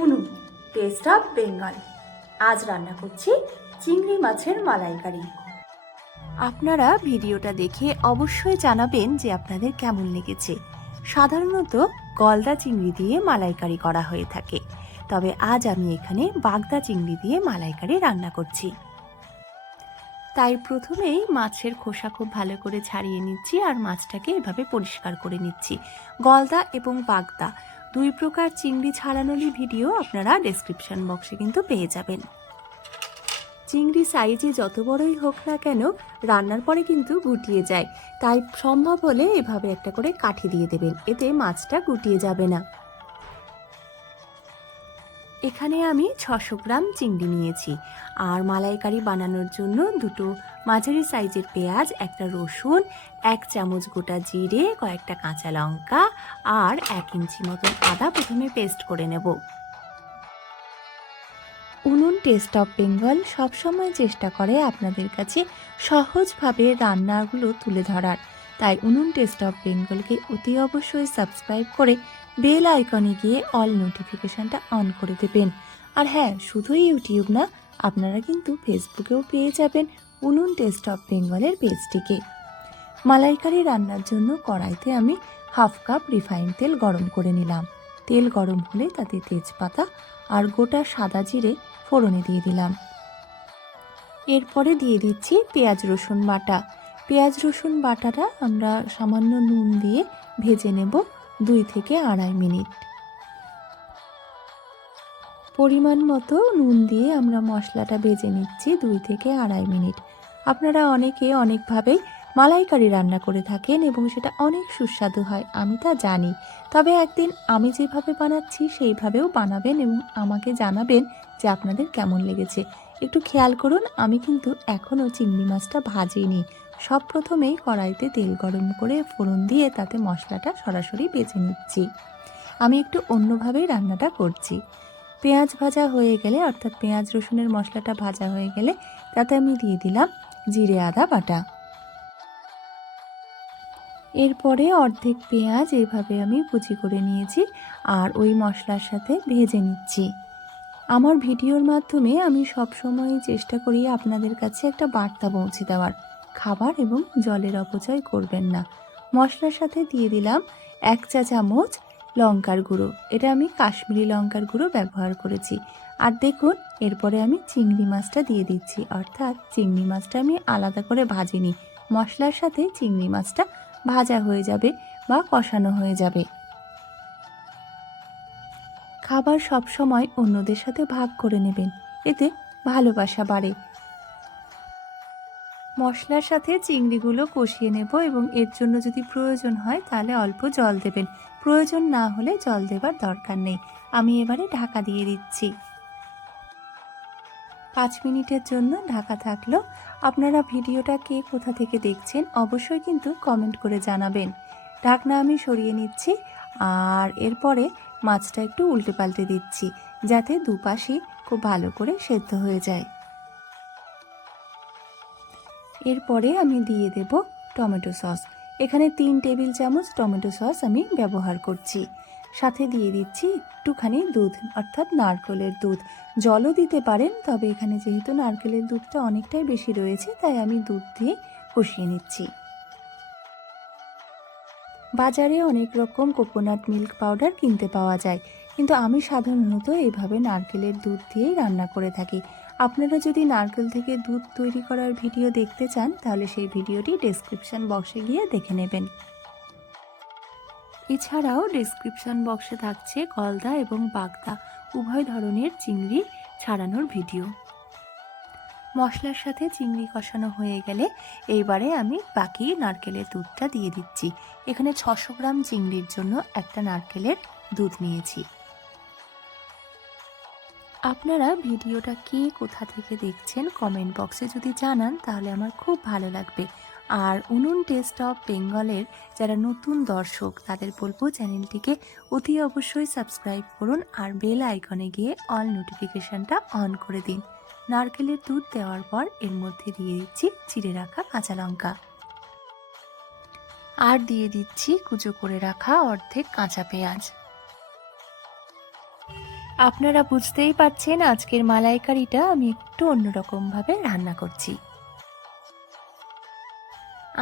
উনু test of Bengal. আজ রান্না করছি চিংড়ি মাছের মালাইকারি। আপনারা ভিডিওটা দেখে অবশ্যই জানাবেন যে আপনাদের কেমন লেগেছে। সাধারণত গলদা চিংড়ি দিয়ে মালাইকারি করা হয়ে থাকে। তবে আজ আমি এখানে বাগদা চিংড়ি দিয়ে মালাইকারি রান্না করছি। তাই প্রথমেই মাছের খোসা খুব ভালো করে ছাড়িয়ে নিচ্ছি আর মাছটাকে এভাবে পরিষ্কার করে নিচ্ছি। গলদা এবং বাগদা দুই প্রকার চিংড়ি ছাড়ানোরই ভিডিও আপনারা ডেসক্রিপশন বক্সে কিন্তু পেয়ে যাবেন। চিংড়ি সাইজে যত বড়ই হোক না কেন, রান্নার পরে কিন্তু গুটিয়ে যায়। তাই সম্ভব হলে এভাবে একটা করে কাঠি দিয়ে দেবেন, এতে মাছটা গুটিয়ে যাবে না। এখানে আমি ছশো গ্রাম চিংড়ি নিয়েছি আর মালাইকারি বানানোর জন্য দুটো মাঝারি সাইজের পেঁয়াজ, একটা রসুন, এক চামচ গোটা জিরে, কয়েকটা কাঁচা লঙ্কা আর এক ইঞ্চি মতন আদা প্রথমে পেস্ট করে নেব। উনুন টেস্ট অফ বেঙ্গল সবসময় চেষ্টা করে আপনাদের কাছে সহজভাবে রান্নাগুলো তুলে ধরার, তাই উনুন টেস্ট অফ বেঙ্গলকে অতি অবশ্যই সাবস্ক্রাইব করে বেল আইকনে গিয়ে অল নোটিফিকেশনটা অন করে দেবেন। আর হ্যাঁ শুধু ইউটিউব না, আপনারা কিন্তু ফেসবুকেও পেয়ে যাবেন উনুন টেস্ট অফ বেঙ্গলের পেজটিকে। মালাইকারি রান্নার জন্য কড়াইতে আমি হাফ কাপ রিফাইন তেল গরম করে নিলাম। তেল গরম হলে তাতে তেজপাতা আর গোটা সাদা জিরে ফোড়নে দিয়ে দিলাম। এরপরে দিয়ে দিচ্ছি পেঁয়াজ রসুন বাটা। পেঁয়াজ রসুন বাটাটা আমরা সামান্য নুন দিয়ে ভেজে নেব। দুই থেকে আড়াই মিনিট। পরিমাণ মতো নুন দিয়ে আমরা মশলাটা ভেজে নিচ্ছি দুই থেকে আড়াই মিনিট। আপনারা অনেকে অনেকভাবেই মালাইকারি রান্না করে থাকেন এবং সেটা অনেক সুস্বাদু হয়, আমি তা জানি। তবে একদিন আমি যেভাবে বানাচ্ছি সেইভাবেও বানাবেন এবং আমাকে জানাবেন যে আপনাদের কেমন লেগেছে। একটু খেয়াল করুন, আমি কিন্তু এখনও চিংড়ি মাছটা ভাজিনি। সব প্রথমেই কড়াইতে তেল গরম করে ফোড়ন দিয়ে তাতে মশলাটা সরাসরি বেছে নিচ্ছি। আমি একটু অন্যভাবেই রান্নাটা করছি। পেঁয়াজ ভাজা হয়ে গেলে, অর্থাৎ পেঁয়াজ, রসুনের মশলাটা ভাজা হয়ে গেলে, তাতে আমি দিয়ে দিলাম জিরে, আদা, বাটা। এরপরে অর্ধেক পেঁয়াজ এভাবে আমি কুচি করে নিয়েছি আর ওই মশলার সাথে ভেজে নিচ্ছি। আমার ভিডিওর মাধ্যমে আমি সবসময় চেষ্টা করি আপনাদের কাছে একটা বার্তা পৌঁছে দেওয়ার। খাবার এবং জলের অপচয় করবেন না। মশলার সাথে দিয়ে দিলাম এক চা চামচ লঙ্কার গুঁড়ো। এটা আমি কাশ্মীরি লঙ্কার গুঁড়ো ব্যবহার করেছি। আর দেখুন, এরপরে আমি চিংড়ি মাছটা দিয়ে দিচ্ছি। অর্থাৎ চিংড়ি মাছটা আমি আলাদা করে ভাজিনি। মশলার সাথে চিংড়ি মাছটা ভাজা হয়ে যাবে বা কষানো হয়ে যাবে। খাবার সব সময় অন্যদের সাথে ভাগ করে নেবেন। এতে ভালোবাসা বাড়ে। মশলার সাথে চিংড়িগুলো কষিয়ে নেব এবং এর জন্য যদি প্রয়োজন হয় তাহলে অল্প জল দেবেন। প্রয়োজন না হলে জল দেবার দরকার নেই। আমি এবারে ঢাকা দিয়ে দিচ্ছি। পাঁচ মিনিটের জন্য ঢাকা থাকল। আপনারা ভিডিওটা কে কোথা থেকে দেখছেন অবশ্যই কিন্তু কমেন্ট করে জানাবেন। ঢাকনা আমি সরিয়ে নিচ্ছি আর এরপরে মাছটা একটু উল্টে পাল্টে দিচ্ছি যাতে দুপাশই খুব ভালো করে সেদ্ধ হয়ে যায়। এরপরে আমি দিয়ে দেব টমেটো সস। এখানে তিন টেবিল চামচ টমেটো সস আমি ব্যবহার করছি। সাথে দিয়ে দিচ্ছি একটুখানি দুধ, অর্থাৎ নারকেলের দুধ। জলও দিতে পারেন, তবে এখানে যেহেতু নারকেলের দুধটা অনেকটাই বেশি রয়েছে, তাই আমি দুধ দিয়ে কষিয়ে নিচ্ছি। বাজারে অনেক রকম কোকোনাট মিল্ক পাউডার কিনতে পাওয়া যায়, কিন্তু আমি সাধারণত এইভাবে নারকেলের দুধ দিয়েই রান্না করে থাকি। আপনারা যদি নারকেল থেকে দুধ তৈরি করার ভিডিও দেখতে চান, তাহলে সেই ভিডিওটি ডেসক্রিপশন বক্সে গিয়ে দেখে নেবেন। এছাড়াও ডেসক্রিপশন বক্সে থাকছে গলদা এবং বাগদা, উভয় ধরনের চিংড়ি ছাড়ানোর ভিডিও। মশলার সাথে চিংড়ি কষানো হয়ে গেলে এইবারে আমি বাকি নারকেলের দুধটা দিয়ে দিচ্ছি। এখানে ছশো গ্রাম চিংড়ির জন্য একটা নারকেলের দুধ নিয়েছি। আপনারা ভিডিওটা কে কোথা থেকে দেখছেন কমেন্ট বক্সে যদি জানান, তাহলে আমার খুব ভালো লাগবে। আর উনুন টেস্ট অফ বেঙ্গলের যারা নতুন দর্শক, তাদের বলব চ্যানেলটিকে অতি অবশ্যই সাবস্ক্রাইব করুন আর বেল আইকনে গিয়ে অল নোটিফিকেশনটা অন করে দিন। নারকেলের দুধ দেওয়ার পর এর মধ্যে দিয়ে দিচ্ছি চিড়ে রাখা কাঁচা লঙ্কা। আর দিয়ে দিচ্ছি কুচো করে রাখা অর্ধেক কাঁচা পেঁয়াজ। আপনারা বুঝতেই পারছেন আজকের মালাইকারিটা আমি একটু অন্যরকমভাবে রান্না করছি।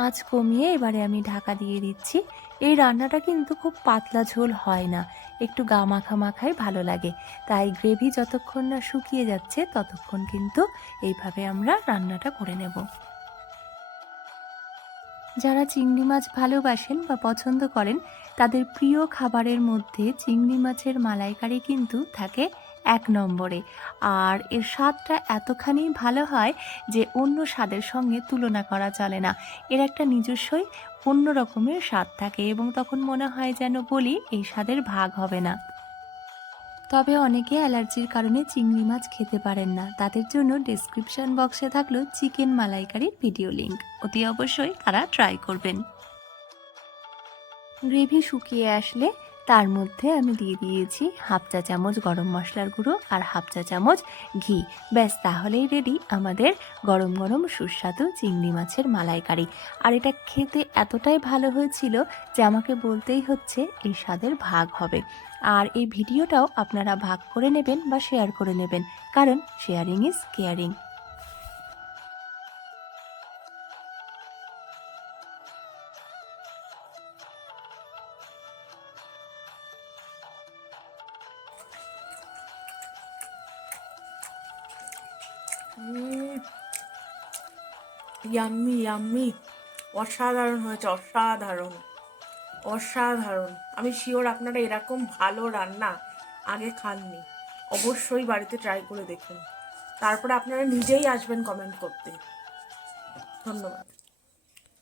আঁচ কমিয়ে এবারে আমি ঢাকা দিয়ে দিচ্ছি। এই রান্নাটা কিন্তু খুব পাতলা ঝোল হয় না, একটু গা মাখা মাখাই ভালো লাগে। তাই গ্রেভি যতক্ষণ না শুকিয়ে যাচ্ছে, ততক্ষণ কিন্তু এইভাবে আমরা রান্নাটা করে নেব। যারা চিংড়ি মাছ ভালোবাসেন বা পছন্দ করেন, তাদের প্রিয় খাবারের মধ্যে চিংড়ি মাছের মালাইকারি কিন্তু থাকে এক নম্বরে। আর এর স্বাদটা এতখানি ভালো হয় যে অন্য স্বাদের সঙ্গে তুলনা করা চলে না। এর একটা নিজস্বই অন্য রকমের স্বাদ থাকে এবং তখন মনে হয় যেন বলি এই স্বাদের ভাগ হবে না। তবে অনেকে অ্যালার্জির কারণে চিংড়ি মাছ খেতে পারেন না। তাদের জন্য ডিসক্রিপশন বক্সে থাকল চিকেন মালাইকারির ভিডিও লিঙ্ক অতি অবশ্যই তারা ট্রাই করবেন। গ্রেভি শুকিয়ে আসলে তার মধ্যে আমি দিয়ে দিয়েছি হাফ চা চামচ গরম মশলার গুঁড়ো আর হাফ চা চামচ ঘি। ব্যাস, তাহলেই রেডি আমাদের গরম গরম সুস্বাদু চিংড়ি মাছের মালাইকারি। আর এটা খেতে এতটাই ভালো হয়েছিল যে আমাকে বলতেই হচ্ছে এই স্বাদের ভাগ হবে। আর এই ভিডিওটাও আপনারা ভাগ করে নেবেন বা শেয়ার করে নেবেন। কারণ sharing is caring yummy yummy অসাধারণ হয়েছে, অসাধারণ। অসাধারণ। আমি শিওর আপনারা এরকম ভালো রান্না আগে খাননি। অবশ্যই বাড়িতে ট্রাই করে দেখুন। তারপরে আপনারা নিজেই আসবেন কমেন্ট করতে। ধন্যবাদ।